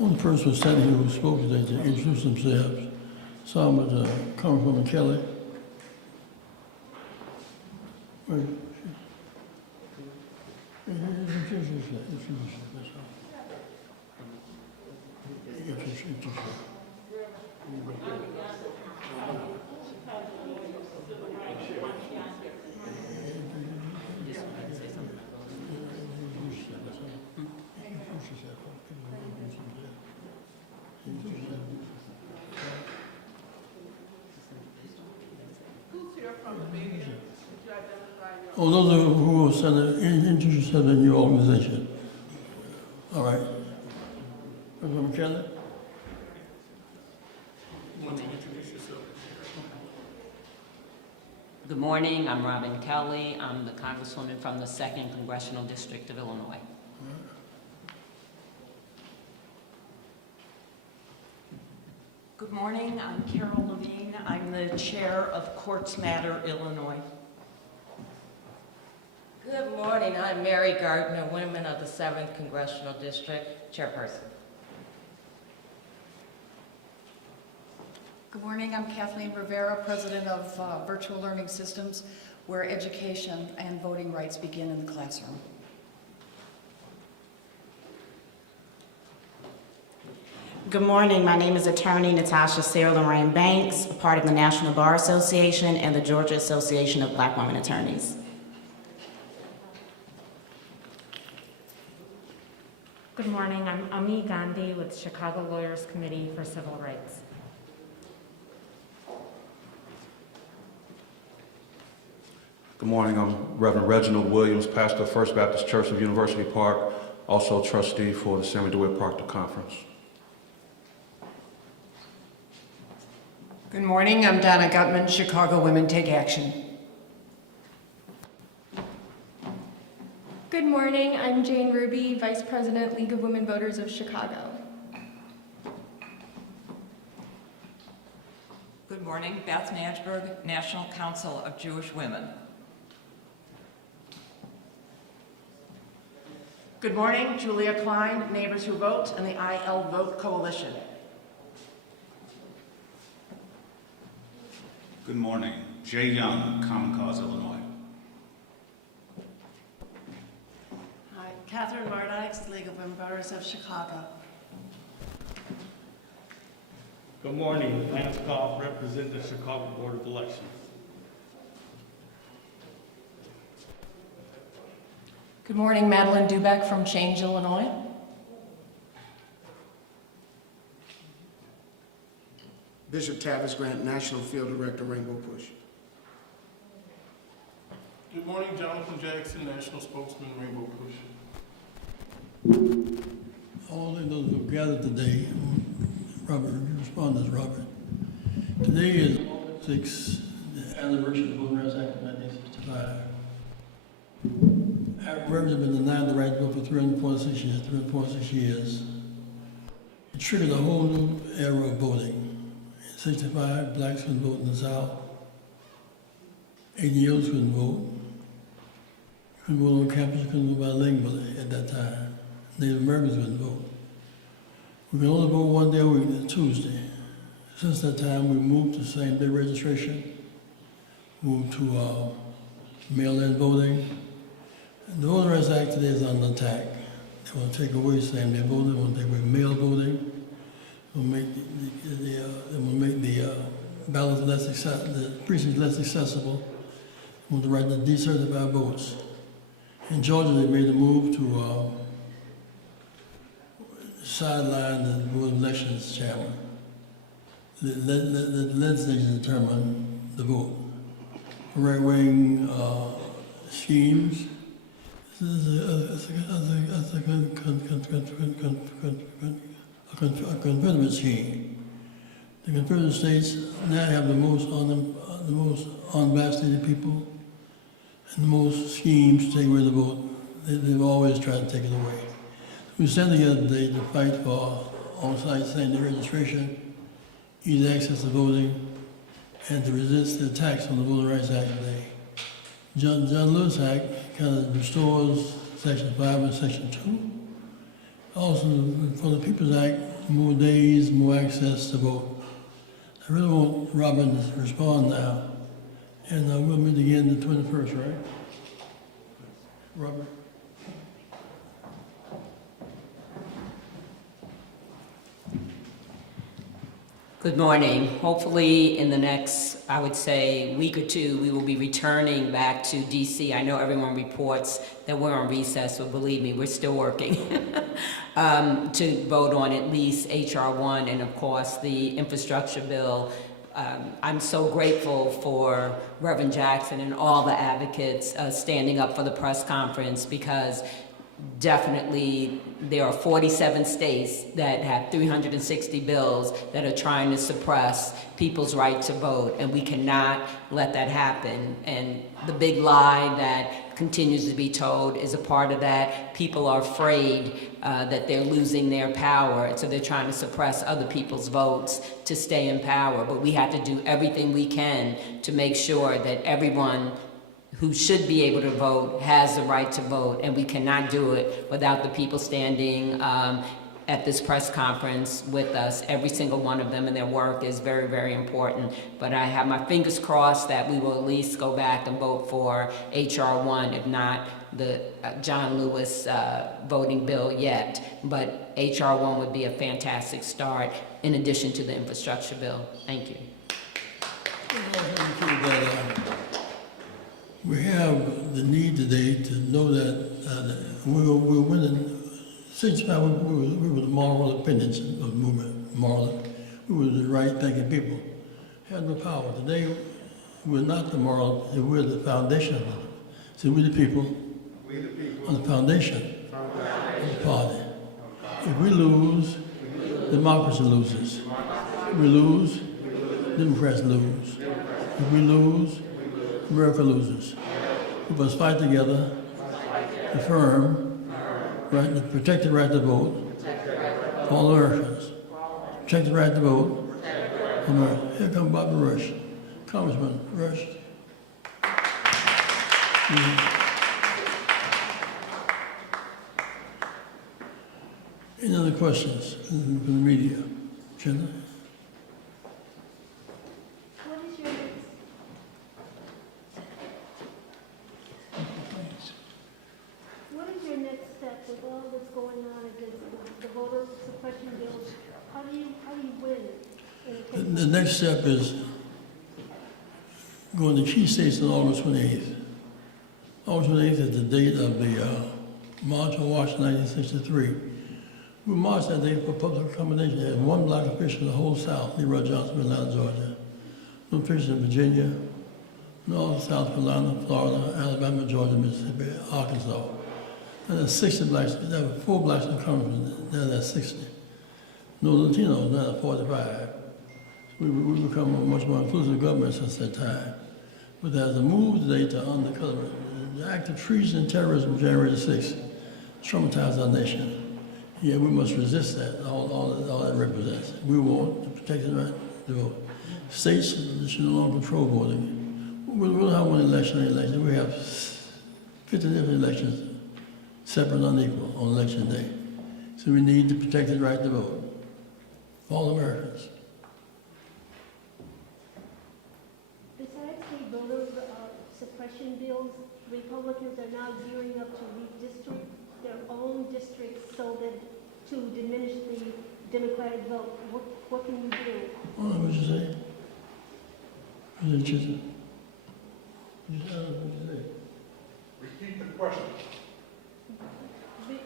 Only person standing here who spoke today to introduce themselves. Some was Congresswoman Kelly. Wait. Introduce yourself. Oh, those who will send introduce yourself in your organization. All right. Congresswoman Kelly? You want to introduce yourself? Good morning, I'm Robin Kelly. I'm the Congresswoman from the 2nd Congressional District of Illinois. Good morning, I'm Carol Levine. I'm the chair of Courts Matter, Illinois. Good morning, I'm Mary Gardner, Women of the 7th Congressional District, Chairperson. Good morning, I'm Kathleen Rivera, President of Virtual Learning Systems, where education and voting rights begin in the classroom. Good morning. My name is Attorney Natasha Sarah Lorraine Banks, a part of the National Bar Association and the Georgia Association of Black Women Attorneys. Good morning. I'm Ami Gandhi with Chicago Lawyers Committee for Civil Rights. Good morning. I'm Reverend Reginald Williams, pastor of First Baptist Church of University Park, also trustee for the Sammy DeWitt Proctor Conference. Good morning, I'm Donna Gutman, Chicago Women Take Action. Good morning, I'm Jane Ruby, Vice President, League of Women Voters of Chicago. Good morning, Beth Najberg, National Council of Jewish Women. Good morning, Julia Klein, Neighbors Who Vote, and the IL Vote Coalition. Good morning, Jay Young, Common Cause, Illinois. Hi, Catherine Mardykes, League of Women Voters of Chicago. Good morning, Lance Goff, represent the Chicago Board of Elections. Good morning, Madeline Dubeck from Change, Illinois. Bishop Tavis Grant, National Field Director, Rainbow Push. Good morning, Jonathan Jackson, National Spokesman, Rainbow Push. All of those who gathered today, Robert, you respond to this, Robert. Today is August 6th, the anniversary of the Voting Rights Act of 1965. African Americans have been denied the right to vote for 346 years. It triggered a whole new era of voting. In 65, blacks couldn't vote in the South. 80-year-olds couldn't vote. You couldn't vote on campus, you couldn't vote bilingually at that time. Native Americans couldn't vote. We can only vote one day a week, Tuesday. Since that time, we moved to same-day registration, moved to mail-in voting. And the Voting Rights Act today is under attack. They want to take away same-day voting, they want to take away mail voting. They will make the ballots less accessible, the precincts less accessible. They want the right to decertify votes. In Georgia, they made a move to sideline the Board of Elections chairman. Let the legislature determine the vote. Right-wing schemes. This is a Confederate scheme. The Confederate States now have the most unvaccinated people and the most schemes to take away the vote. They've always tried to take it away. We stand together today to fight for on-site same-day registration, easy access to voting, and to resist the attacks on the Voting Rights Act today. John Lewis Act kind of restores Section 5 and Section 2. Also, for the People's Act, more days, more access to vote. I really want Robin to respond now. And we'll meet again the 21st, right? Robert? Good morning. Hopefully in the next, I would say, week or two, we will be returning back to DC. I know everyone reports that we're on recess, but believe me, we're still working to vote on at least H.R. 1 and, of course, the infrastructure bill. I'm so grateful for Reverend Jackson and all the advocates standing up for the press conference, because definitely there are 47 states that have 360 bills that are trying to suppress people's right to vote, and we cannot let that happen. And the big lie that continues to be told is a part of that. People are afraid that they're losing their power, and so they're trying to suppress other people's votes to stay in power. But we have to do everything we can to make sure that everyone who should be able to vote has the right to vote, and we cannot do it without the people standing at this press conference with us. Every single one of them, and their work is very, very important. But I have my fingers crossed that we will at least go back and vote for H.R. 1, if not the John Lewis voting bill yet. But H.R. 1 would be a fantastic start in addition to the infrastructure bill. Thank you. We have the need today to know that we're winning. 65, we were the moral opinions of the movement, moral. We were the right-thinking people. Had no power. Today, we're not the moral, we're the foundation of it. So we're the people on the foundation of the party. If we lose, democracy loses. If we lose, Democrats lose. If we lose, America loses. We must fight together, affirm, right, to protect the right to vote for all Americans. Protect the right to vote for America. Here comes Bobby Rush, Congressman Rush. Any other questions from the media? Chandler? All that's going on against the voter suppression bills, how do you win? The next step is going to key states on August 28th. August 28th is the date of the March on Washington 1963. We marched that day for public accommodation. There was one black official in the whole South, Leroy Johnson, Atlanta, Georgia. No officials in Virginia, North, South Carolina, Florida, Alabama, Georgia, Mississippi, Arkansas. There's 60 blacks, there were 4 blacks in Congress, there's 60. No Latinos, now 45. We become a much more inclusive government since that time. But there's a move today to undercover the act of treason and terrorism of January the 6th traumatized our nation. Yeah, we must resist that, all that represents. We want to protect the right to vote. States should no longer control voting. We don't have one election. We have 50 different elections, separate and unequal on election day. So we need to protect the right to vote for all Americans. Besides the voter suppression bills, Republicans are now gearing up to redistrict their own districts so that to diminish the Democratic vote. What can you do? What did you say? What did you say? What did you say? Repeat the question.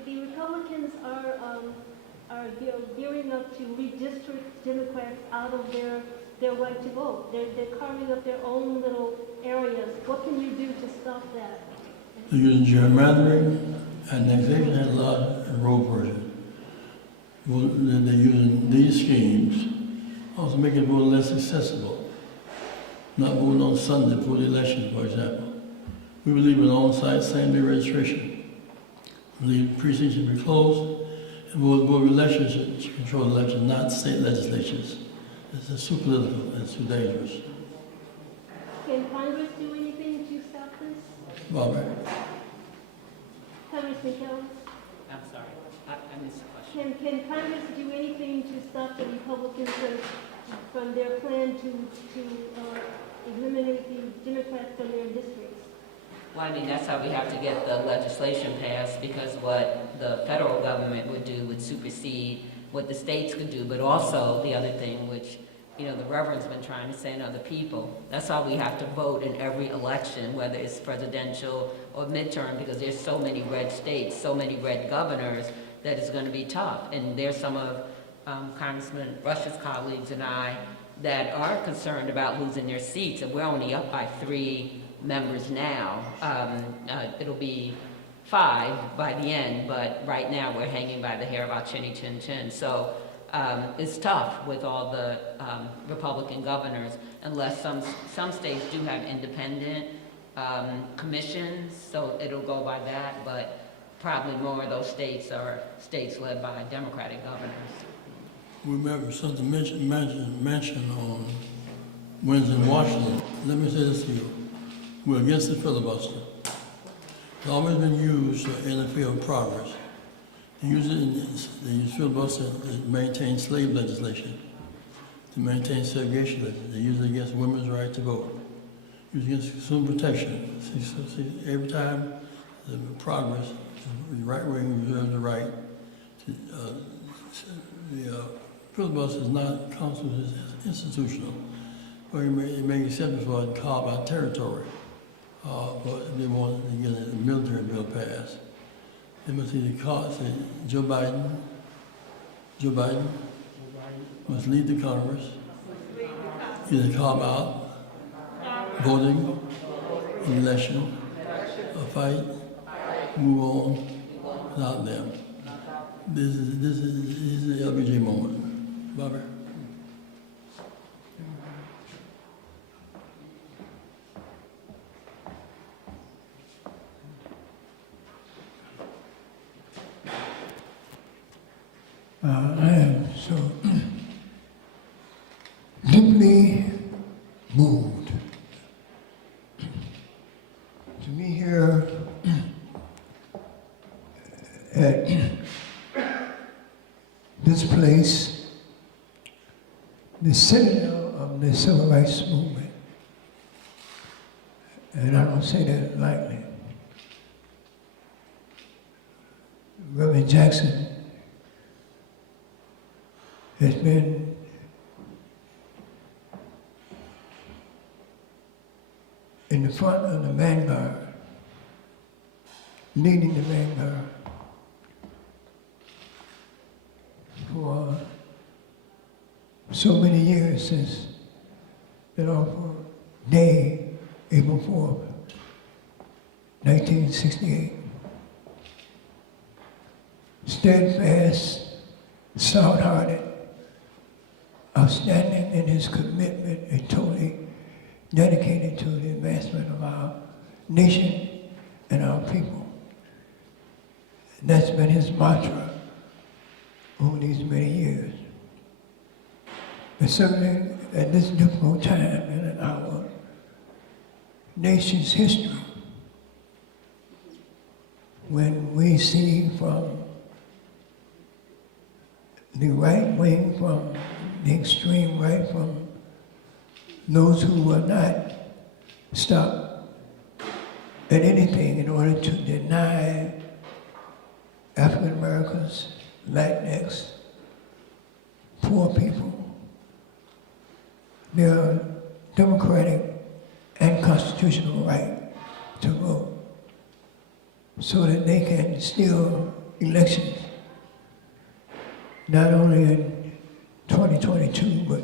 The Republicans are gearing up to redistrict Democrats out of their right to vote. They're carving up their own little areas. What can you do to stop that? They're using gerrymandering, annexation had a large enrolled version. They're using these schemes, also making voting less accessible. Not voting on Sunday for the election, for example. We believe in on-site same-day registration. The precincts should be closed, and board elections should control the election, not state legislatures. It's too political and it's too dangerous. Can Congress do anything to stop this? Barbara? Congressman Kelly? I'm sorry, I missed the question. can Congress do anything to stop the Republicans from their plan to eliminate the Democrats from their districts? Well, I mean, that's how we have to get the legislation passed, because what the federal government would do would supersede what the states could do, but also the other thing, which, you know, the Reverend's been trying to say, and other people, that's how we have to vote in every election, whether it's presidential or midterm, because there's so many red states, so many red governors, that it's going to be tough. And there's some of Congressman Rush's colleagues and I that are concerned about losing their seats, and we're only up by 3 members now. It'll be 5 by the end, but right now we're hanging by the hair of our chinny chin chin. So it's tough with all the Republican governors, unless some states do have independent commissions, so it'll go by that, but probably more of those states are states led by Democratic governors. Remember something mentioned on Wednesday in Washington. Let me say this to you. We're against the filibuster. It's always been used to interfere with progress. They use filibuster to maintain slave legislation, to maintain segregation legislation. They use it against women's right to vote. Use it against consumer protection. See, every time the progress, the right wing reserves the right to, the filibuster is not constitutional, it's institutional. But you may accept it for carve out territory. But they want to get a military bill passed. They must either say Joe Biden must lead the Congress, either carve out voting, election, or fight, move on without them. This is the LBJ moment. Barber? I am so deeply moved to be here at this place, the citadel of the civil rights movement. And I don't say that lightly. Reverend Jackson has been in the front of the vanguard, leading the vanguard for so many years, since that awful day, April 4th, 1968. Steadfast, stout-hearted, outstanding in his commitment, and totally dedicated to the advancement of our nation and our people. And that's been his mantra over these many years. But certainly at this difficult time in our nation's history, when we see from the right wing, from the extreme right, from those who will not stop at anything in order to deny African Americans, Latinx, poor people their democratic and constitutional right to vote, so that they can steal elections, not only in 2022, but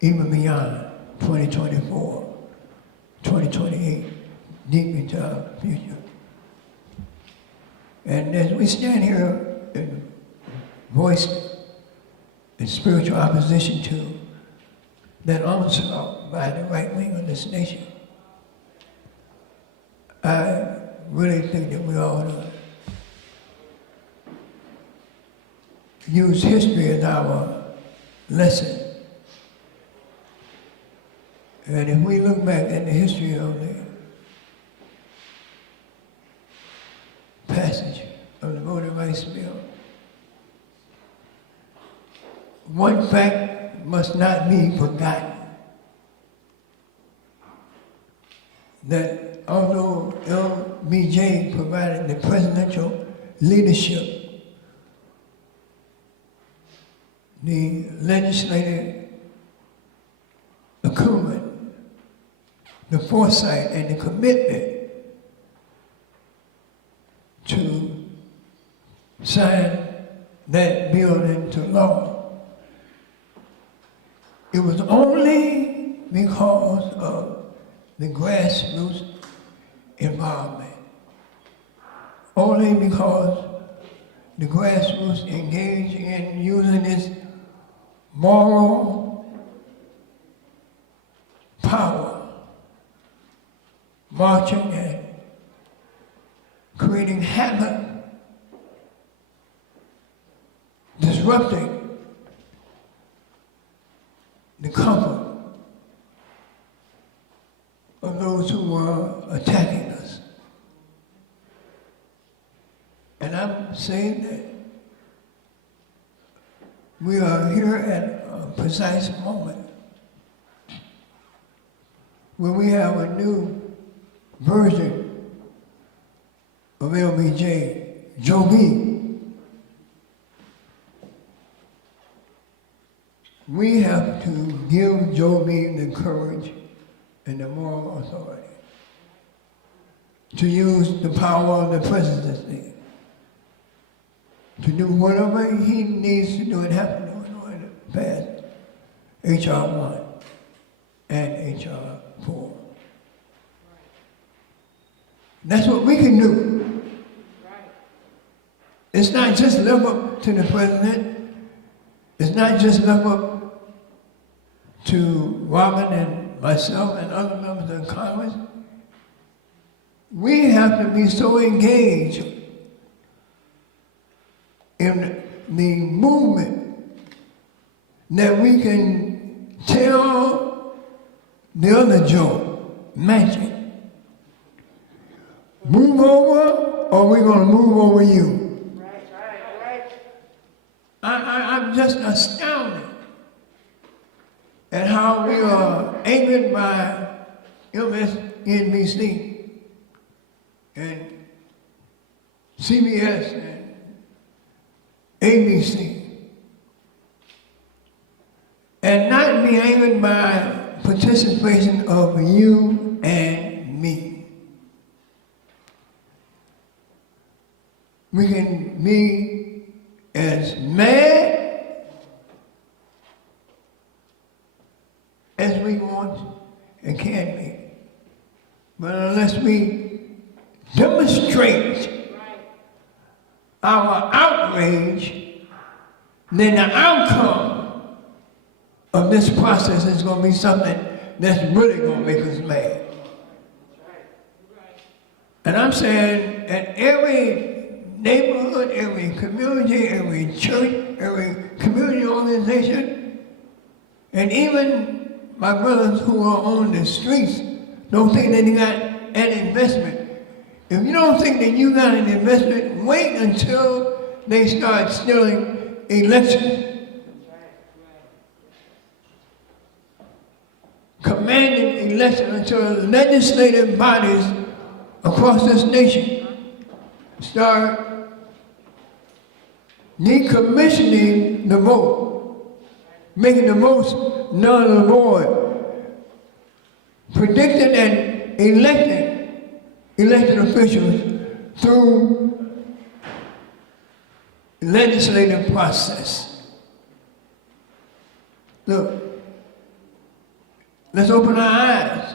even beyond 2024, 2028, deep into our future. And as we stand here and voice the spiritual opposition to that onslaught by the right wing of this nation, I really think that we ought to use history as our lesson. And if we look back at the history of the passage of the Voting rights bill. One fact must not be forgotten, that although LBJ provided the presidential leadership, the legislative acumen, the foresight, and the commitment to sign that bill into law, it was only because of the grassroots involvement, only because the grassroots engaged in using its moral power, marching and creating havoc, disrupting the comfort of those who were attacking us. And I'm saying that we are here at a precise moment where we have a new version of LBJ, Joe B. We have to give Joe B the courage and the moral authority to use the power of the presidency to do whatever he needs to do and have to do in order to pass H.R. 1 and H.R. 4. That's what we can do. It's not just live up to the president. It's not just live up to Robin and myself and other members of Congress. We have to be so engaged in the movement that we can tell the other Joe, Magic, move over or we're going to move over you. Right. I'm just astounded at how we are angered by MSNBC and CBS and ABC, and not be angered by participation of you and me. We can be as mad as we want and can be. But unless we demonstrate our outrage, then the outcome of this process is going to be something that's really going to make us mad. And I'm saying at every neighborhood, every community, every church, every community organization, and even my brothers who are on the streets don't think that they got an investment. If you don't think that you got an investment, wait until they start stealing elections. Commanding elections until legislative bodies across this nation start decommissioning the vote, making the votes null and void, predicting and elected officials through legislative process. Look, let's open our eyes.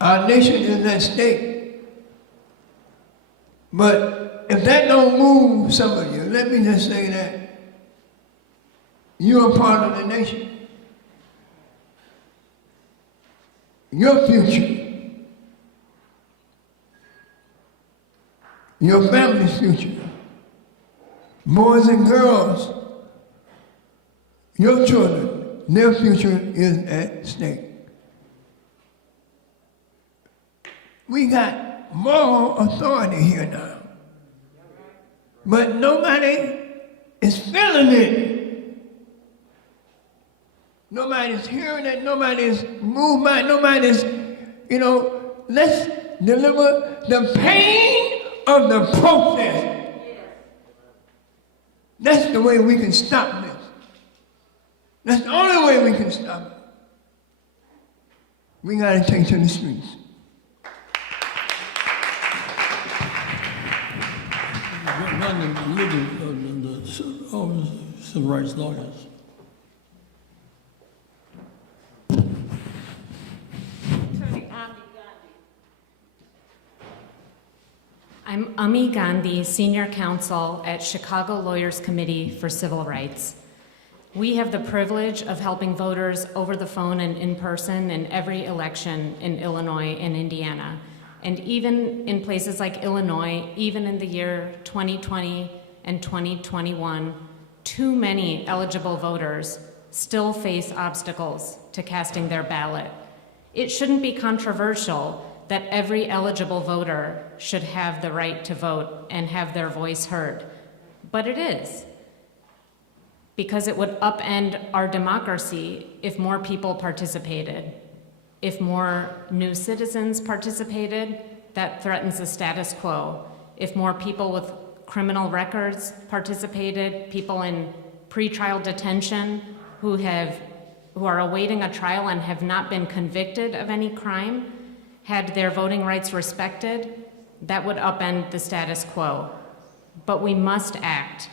Our nation is at stake. But if that don't move some of you, let me just say that you're a part of the nation. Your future, your family's future, boys and girls, your children, their future is at stake. We got moral authority here now. but nobody is feeling it. Nobody's hearing it, nobody's moved by it, nobody's, let's deliver the pain of the process. That's the way we can stop this. That's the only way we can stop it. We got to take to the streets. One of the civil rights lawyers. I'm Ami Gandhi, Senior Counsel at Chicago Lawyers Committee for Civil Rights. We have the privilege of helping voters over the phone and in person in every election in Illinois and Indiana. And even in places like Illinois, even in the year 2020 and 2021, too many eligible voters still face obstacles to casting their ballot. It shouldn't be controversial that every eligible voter should have the right to vote and have their voice heard. But it is, because it would upend our democracy if more people participated. If more new citizens participated, that threatens the status quo. If more people with criminal records participated, people in pretrial detention who are awaiting a trial and have not been convicted of any crime, had their voting rights respected, that would upend the status quo. But we must act.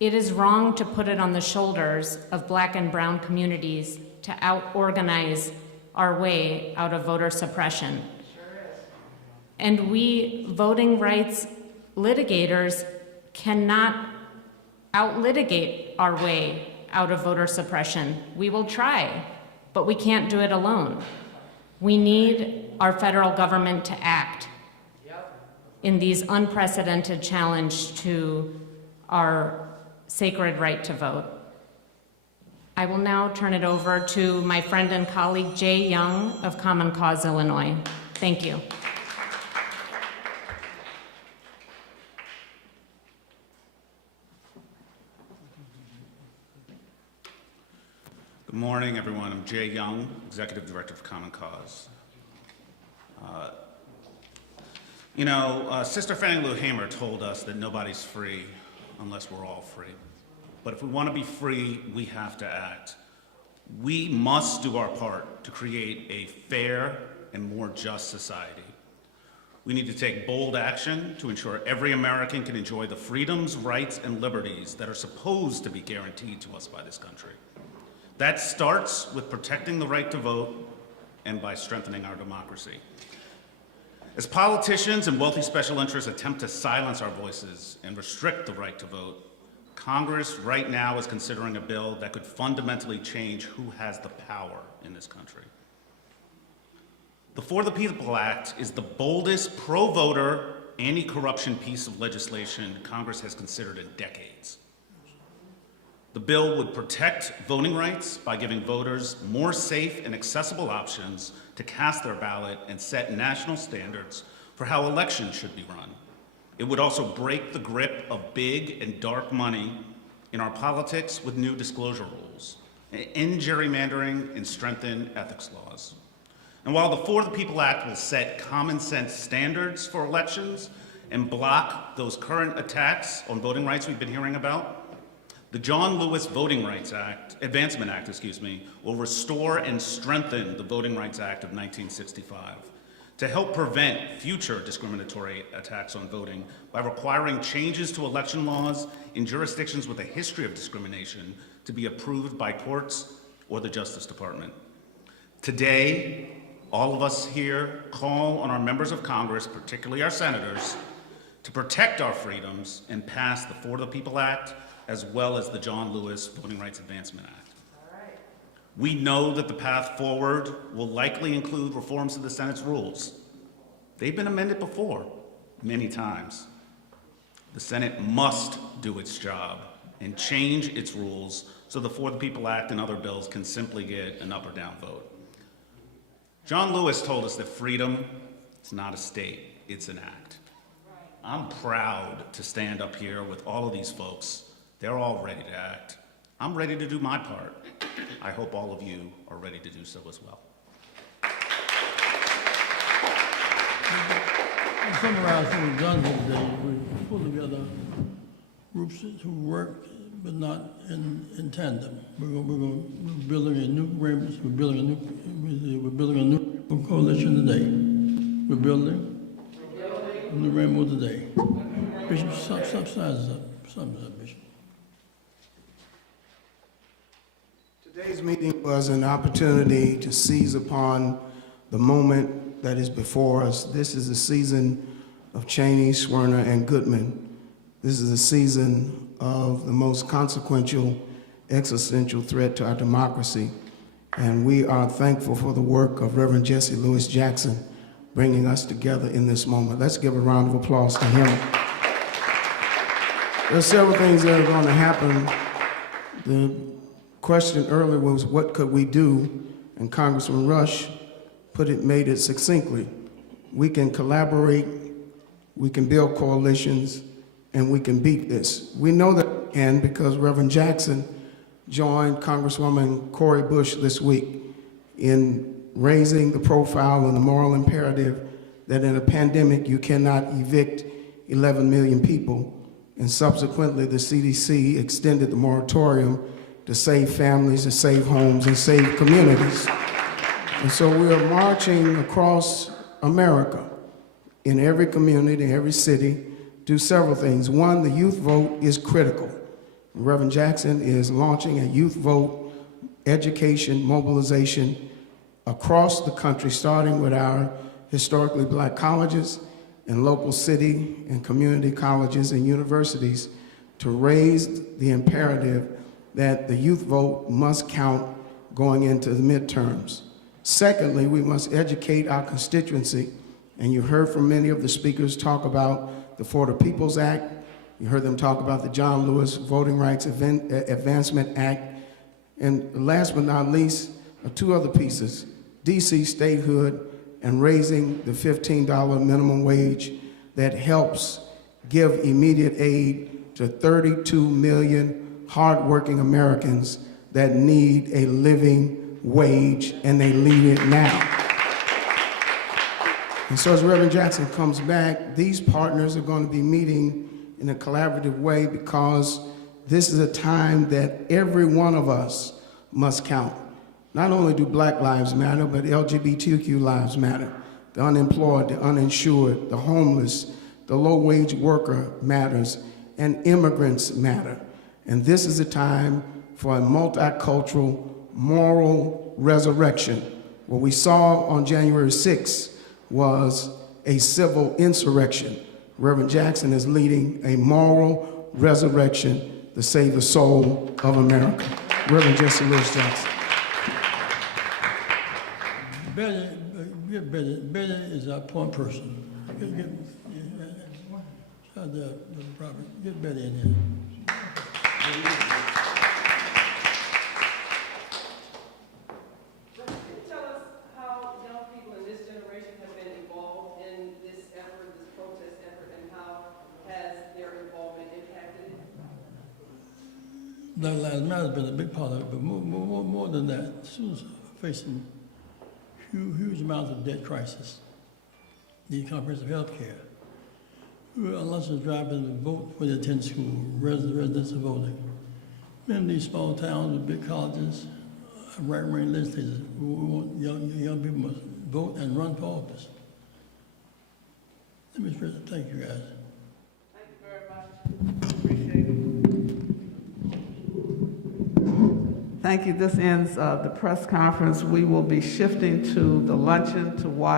It is wrong to put it on the shoulders of Black and brown communities to out-organize our way out of voter suppression. Sure is. And we, voting rights litigators, cannot out-litigate our way out of voter suppression. We will try, but we can't do it alone. We need our federal government to act in these unprecedented challenge to our sacred right to vote. I will now turn it over to my friend and colleague Jay Young of Common Cause, Illinois. Thank you. Good morning, everyone. I'm Jay Young, Executive Director of Common Cause. Sister Fannie Lou Hamer told us that nobody's free unless we're all free. But if we want to be free, we have to act. We must do our part to create a fair and more just society. We need to take bold action to ensure every American can enjoy the freedoms, rights, and liberties that are supposed to be guaranteed to us by this country. That starts with protecting the right to vote and by strengthening our democracy. As politicians and wealthy special interests attempt to silence our voices and restrict the right to vote, Congress right now is considering a bill that could fundamentally change who has the power in this country. The For the People Act is the boldest pro-voter, anti-corruption piece of legislation Congress has considered in decades. The bill would protect voting rights by giving voters more safe and accessible options to cast their ballot and set national standards for how elections should be run. It would also break the grip of big and dark money in our politics with new disclosure rules, end gerrymandering, and strengthen ethics laws. And while the For the People Act will set common sense standards for elections and block those current attacks on voting rights we've been hearing about, the John Lewis Advancement Act, will restore and strengthen the Voting Rights Act of 1965 to help prevent future discriminatory attacks on voting by requiring changes to election laws in jurisdictions with a history of discrimination to be approved by courts or the Justice Department. Today, all of us here call on our members of Congress, particularly our senators, to protect our freedoms and pass the For the People Act as well as the John Lewis Voting Rights Advancement Act. We know that the path forward will likely include reforms to the Senate's rules. They've been amended before, many times. The Senate must do its job and change its rules so the For the People Act and other bills can simply get an up or down vote. John Lewis told us that freedom is not a state, it's an act. I'm proud to stand up here with all of these folks. They're all ready to act. I'm ready to do my part. I hope all of you are ready to do so as well. To summarize what we've done here today, we pulled together groups who work but not in tandem. We're building a new rainbow. We're building a new coalition today. We're building a new rainbow today. Bishop, sums up, Bishop. Today's meeting was an opportunity to seize upon the moment that is before us. This is a season of Cheney, Swerner, and Goodman. This is a season of the most consequential, existential threat to our democracy. And we are thankful for the work of Reverend Jesse Lewis Jackson bringing us together in this moment. Let's give a round of applause to him. There are several things that are going to happen. The question earlier was, what could we do? And Congressman Rush made it succinctly. We can collaborate, we can build coalitions, and we can beat this. We know that we can because Reverend Jackson joined Congresswoman Cori Bush this week in raising the profile and the moral imperative that in a pandemic you cannot evict 11 million people. And subsequently, the CDC extended the moratorium to save families, to save homes, and save communities. And so we are marching across America in every community, every city, do several things. One, the youth vote is critical. Reverend Jackson is launching a youth vote education mobilization across the country, starting with our historically black colleges and local city and community colleges and universities to raise the imperative that the youth vote must count going into the midterms. Secondly, we must educate our constituency, and you heard from many of the speakers talk about the For the People's Act. You heard them talk about the John Lewis Voting Rights Advancement Act. And last but not least, two other pieces, DC statehood and raising the $15 minimum wage that helps give immediate aid to 32 million hardworking Americans that need a living wage, and they need it now. And so as Reverend Jackson comes back, these partners are going to be meeting in a collaborative way because this is a time that every one of us must count. Not only do Black lives matter, but LGBTQ lives matter. The unemployed, the uninsured, the homeless, the low-wage worker matters, and immigrants matter. And this is a time for a multicultural, moral resurrection. What we saw on January 6th was a civil insurrection. Reverend Jackson is leading a moral resurrection to save the soul of America. Reverend Jesse Lewis Jackson. Betty is our point person. Get Betty in here. Black Lives Matter has been a big part of it, but more than that, students are facing huge amounts of debt crisis, need comprehensive health care. Unless it's driving to vote when they attend school, residents are voting. In these small towns with big colleges, right-wing legislators, we want young people must vote and run for office. Let me thank you guys. Thank you very much. Appreciate it. Thank you. This ends the press conference. We will be shifting to the luncheon to watch